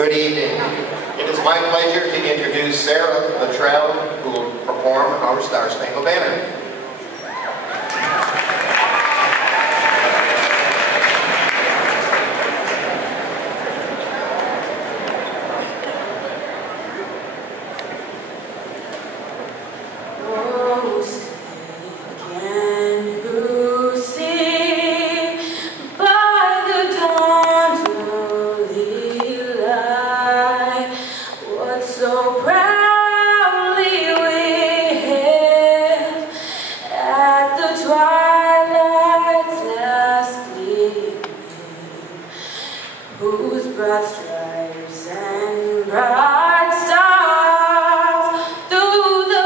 Good evening. It is my pleasure to introduce Sarah Luttrell, who will perform our Star Spangled Banner. Whose broad stripes and bright stars through the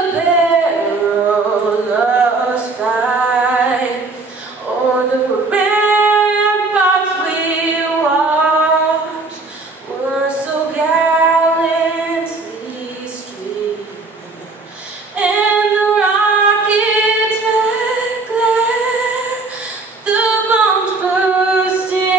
perilous fight, o'er the ramparts we watched were so gallantly streaming, and the rockets red glare, the bombs burst in.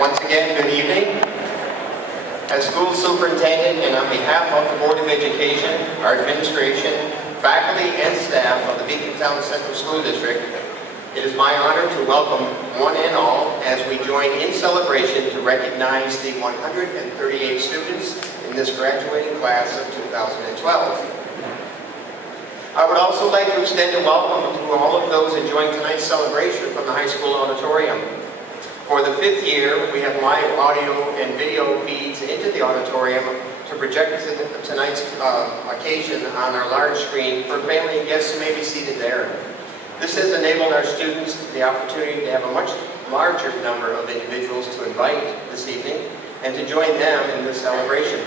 Once again, good evening. As school superintendent and on behalf of the Board of Education, our administration, faculty, and staff of the Beekmantown Central School District, it is my honor to welcome one and all as we join in celebration to recognize the 138 students in this graduating class of 2012. I would also like to extend a welcome to all of those enjoying tonight's celebration from the high school auditorium. For the 5th year, we have live audio and video feeds into the auditorium to project tonight's occasion on our large screen for family and guests who may be seated there. This has enabled our students the opportunity to have a much larger number of individuals to invite this evening and to join them in this celebration.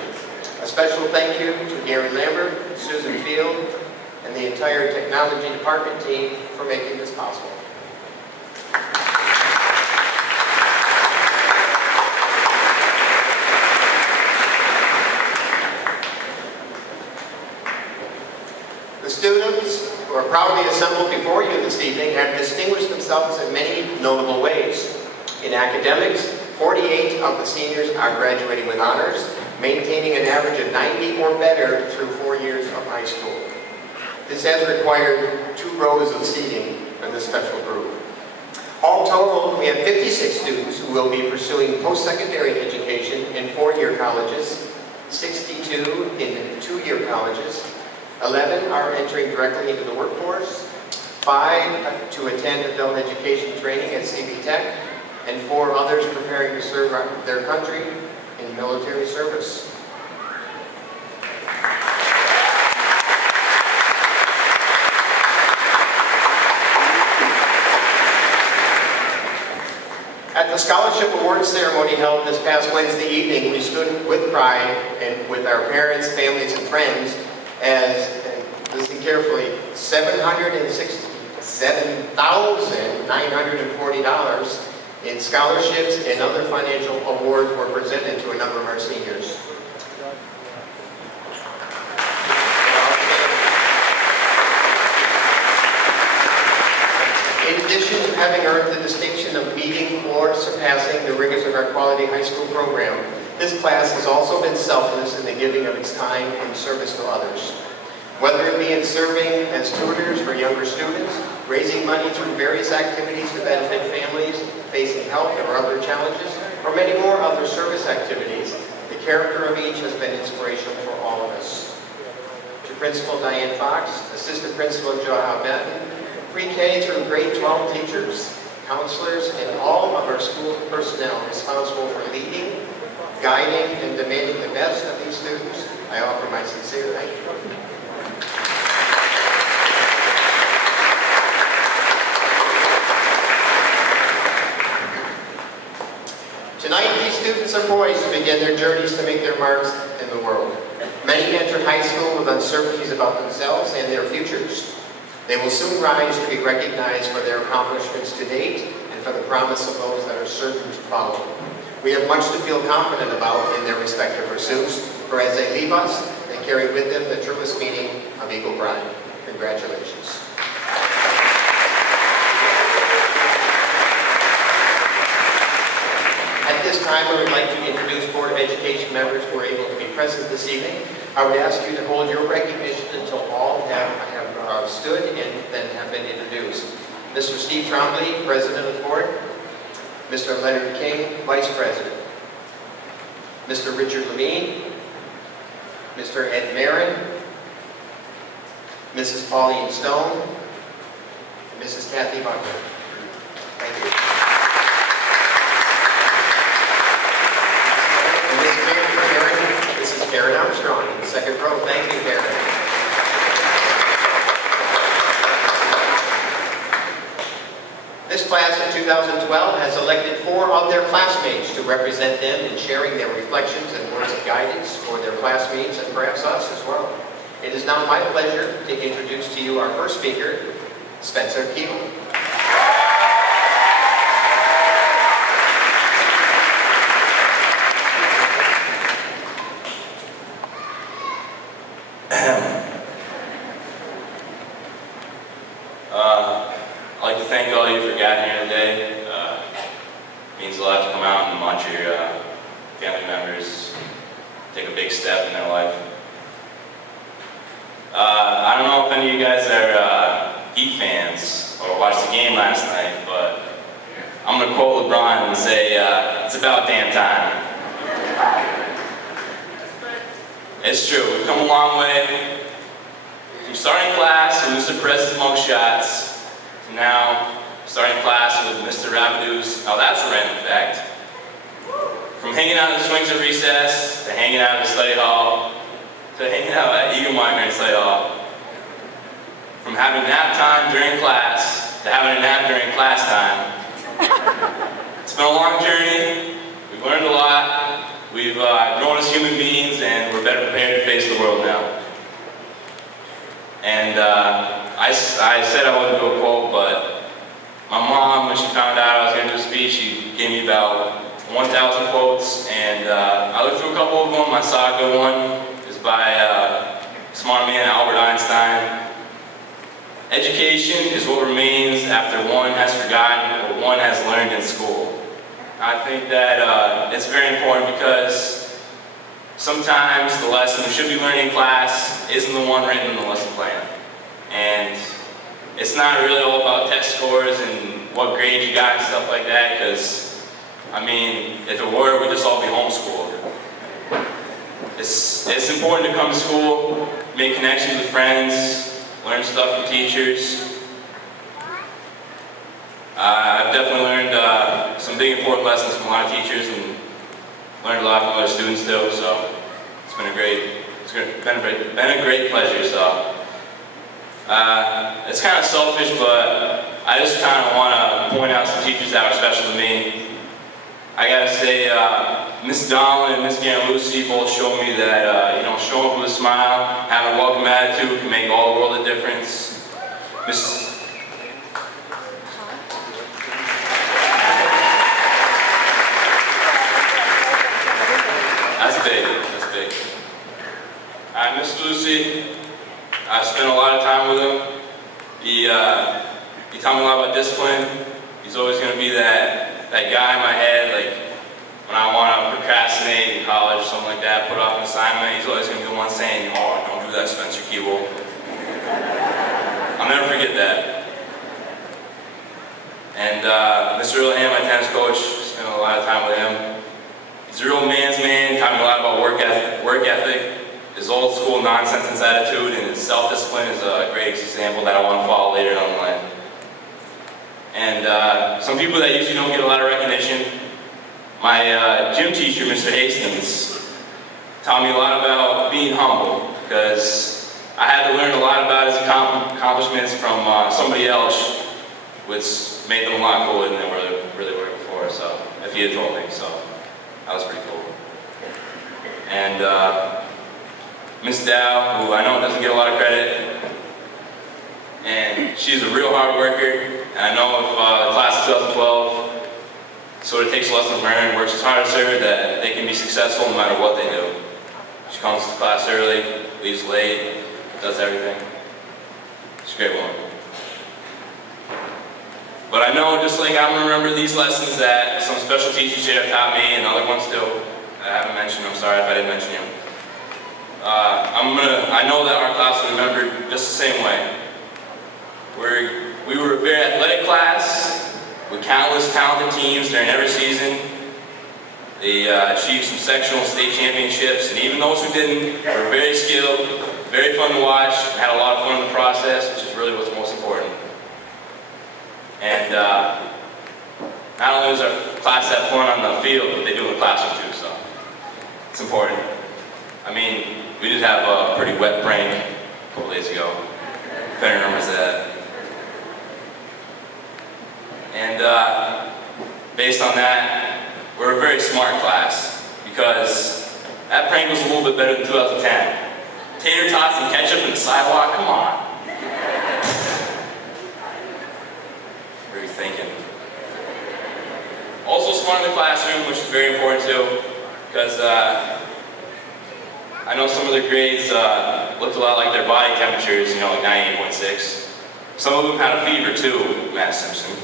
A special thank you to Gary Lambert, Susan Field, and the entire technology department team for making this possible. The students who are proudly assembled before you this evening have distinguished themselves in many notable ways. In academics, 48 of the seniors are graduating with honors, maintaining an average of 90 or better through 4 years of high school. This has required 2 rows of seating for this special group. All total, we have 56 students who will be pursuing post-secondary education in 4-year colleges, 62 in 2-year colleges, 11 are entering directly into the workforce, 5 to attend adult education training at CV Tech, and 4 others preparing to serve their country in military service. At the Scholarship Awards ceremony held this past Wednesday evening, we stood with pride and with our parents, families, and friends as, and listen carefully, $767,940 in scholarships and other financial awards were presented to a number of our seniors. In addition to having earned the distinction of meeting or surpassing the rigors of our quality high school program, this class has also been selfless in the giving of its time in service to others. Whether it be in serving as tutors for younger students, raising money through various activities to benefit families facing health or other challenges, or many more other service activities, the character of each has been inspirational for all of us. To Principal Diane Fox, Assistant Principal Joe Ahmed, pre-K through grade 12 teachers, counselors, and all of our school personnel responsible for leading, guiding, and demanding the best of these students, I offer my sincere thank you. Tonight, these students are poised to begin their journeys to make their marks in the world. Many enter high school with uncertainties about themselves and their futures. They will soon rise to be recognized for their accomplishments to date and for the promise of those that are certain to follow. We have much to feel confident about in their respective pursuits, for as they leave us, they carry with them the truest meaning of Eagle Pride. Congratulations. At this time, I would like to introduce Board of Education members who are able to be present this evening. I would ask you to hold your recognition until all have stood and then have been introduced. Mr. Steve Trombley, President of the Board. Mr. Leonard King, Vice President. Mr. Richard Levine. Mr. Ed Marin. Mrs. Pauline Stone. And Mrs. Kathy Buckner. Thank you. This is Karen Armstrong in the second row. Thank you, Karen. This class in 2012 has elected 4 of their classmates to represent them in sharing their reflections and words of guidance for their classmates and perhaps us as well. It is now my pleasure to introduce to you our first speaker, Spencer Keel. I'd like to thank all of you for gathering here today. It means a lot to come out and watch your family members take a big step in their life. I don't know if any of you guys are Heat fans or watched the game last night, but I'm going to quote LeBron and say, it's about damn time. It's true, we've come a long way. From starting class with Mr. Perez's mug shots, to now starting class with Mr. Rapidu's, now that's a random fact. From hanging out in the swings at recess, to hanging out in the study hall, to hanging out at Eagle Miner in study hall. From having nap time during class, to having a nap during class time. It's been a long journey, we've learned a lot, we've grown as human beings, and we're better prepared to face the world now. And I said I wouldn't do a quote, but my mom, when she found out I was going to do a speech, she gave me about 1,000 quotes, and I looked through a couple of them. I saw a good one. It's by smart man Albert Einstein. Education is what remains after one has forgotten what one has learned in school. I think that it's very important because sometimes the lesson we should be learning in class isn't the one written in the lesson plan. And it's not really all about test scores and what grade you got and stuff like that, because, I mean, if it were, we'd just all be homeschooled. It's important to come to school, make connections with friends, learn stuff from teachers. I've definitely learned some big important lessons from a lot of teachers and learned a lot from other students too, so it's been a great pleasure. So it's kind of selfish, but I just kind of want to point out some teachers that were special to me. I gotta say, Miss Donald and Miss Lucy both showed me that showing up with a smile, having a welcome attitude can make all the world of difference. That's big. Miss Lucy, I spent a lot of time with him. He taught me a lot about discipline. He's always going to be that guy in my head, like when I want to procrastinate in college or something like that, put off an assignment, he's always going to be the one saying, "Oh, don't do that, Spencer Keeble." I'll never forget that. And Mr. Willingham, my tennis coach, spent a lot of time with him. He He's a real man's man, taught me a lot about work ethic. His old school nonsense attitude and his self-discipline is a great example that I want to follow later down the line. And some people that usually don't get a lot of recognition, my gym teacher, Mr. Hastings, taught me a lot about being humble, because I had to learn a lot about his accomplishments from somebody else, which made them a lot cooler than they really were before, so, if he had told me, so that was pretty cool. And Miss Dow, who I know doesn't get a lot of credit, and she's a real hard worker, and I know if the class of 2012 sort of takes lessons learned and works as hard as her, that they can be successful no matter what they do. She comes to class early, leaves late, does everything. She's a great woman. But I know, just like I'm going to remember these lessons that some special teachers should have taught me, and other ones too, that I haven't mentioned. I'm sorry if I didn't mention you. I know that our class will remember just the same way. We were a very athletic class with countless talented teams during every season. They achieved some sectional and state championships, and even those who didn't were very skilled, very fun to watch, and had a lot of fun in the process, which is really what's most important. And not only does our class have fun on the field, but they do in the classroom too, so it's important. I mean, we did have a pretty wet prank a couple days ago, if anyone remembers that. And based on that, we're a very smart class, because that prank was a little bit better than 2010. Tater tots and ketchup in the sidewalk, come on. What are you thinking? Also smart in the classroom, which is very important too, because I know some of their grades looked a lot like their body temperatures, you know, like 98.6. Some of them had a fever too, Matt Simpson.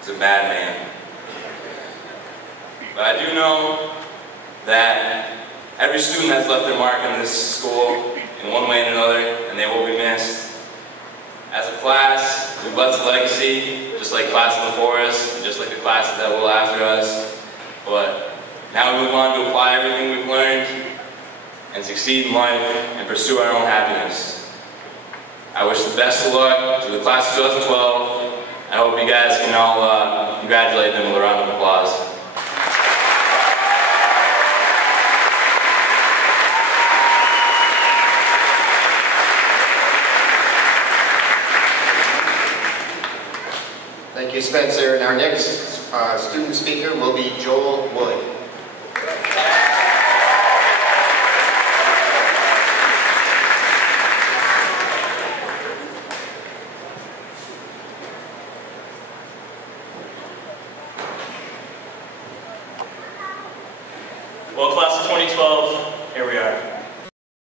He's a bad man. But I do know that every student has left their mark in this school in one way or another, and they will be missed. As a class, we've left a legacy, just like classes before us, and just like the classes that will after us. But now we move on to apply everything we've learned and succeed in life and pursue our own happiness. I wish the best of luck to the class of 2012. I hope you guys can all congratulate them with a round of applause. Thank you, Spencer. And our next student speaker will be Joel Wood. Well, class of 2012, here we are.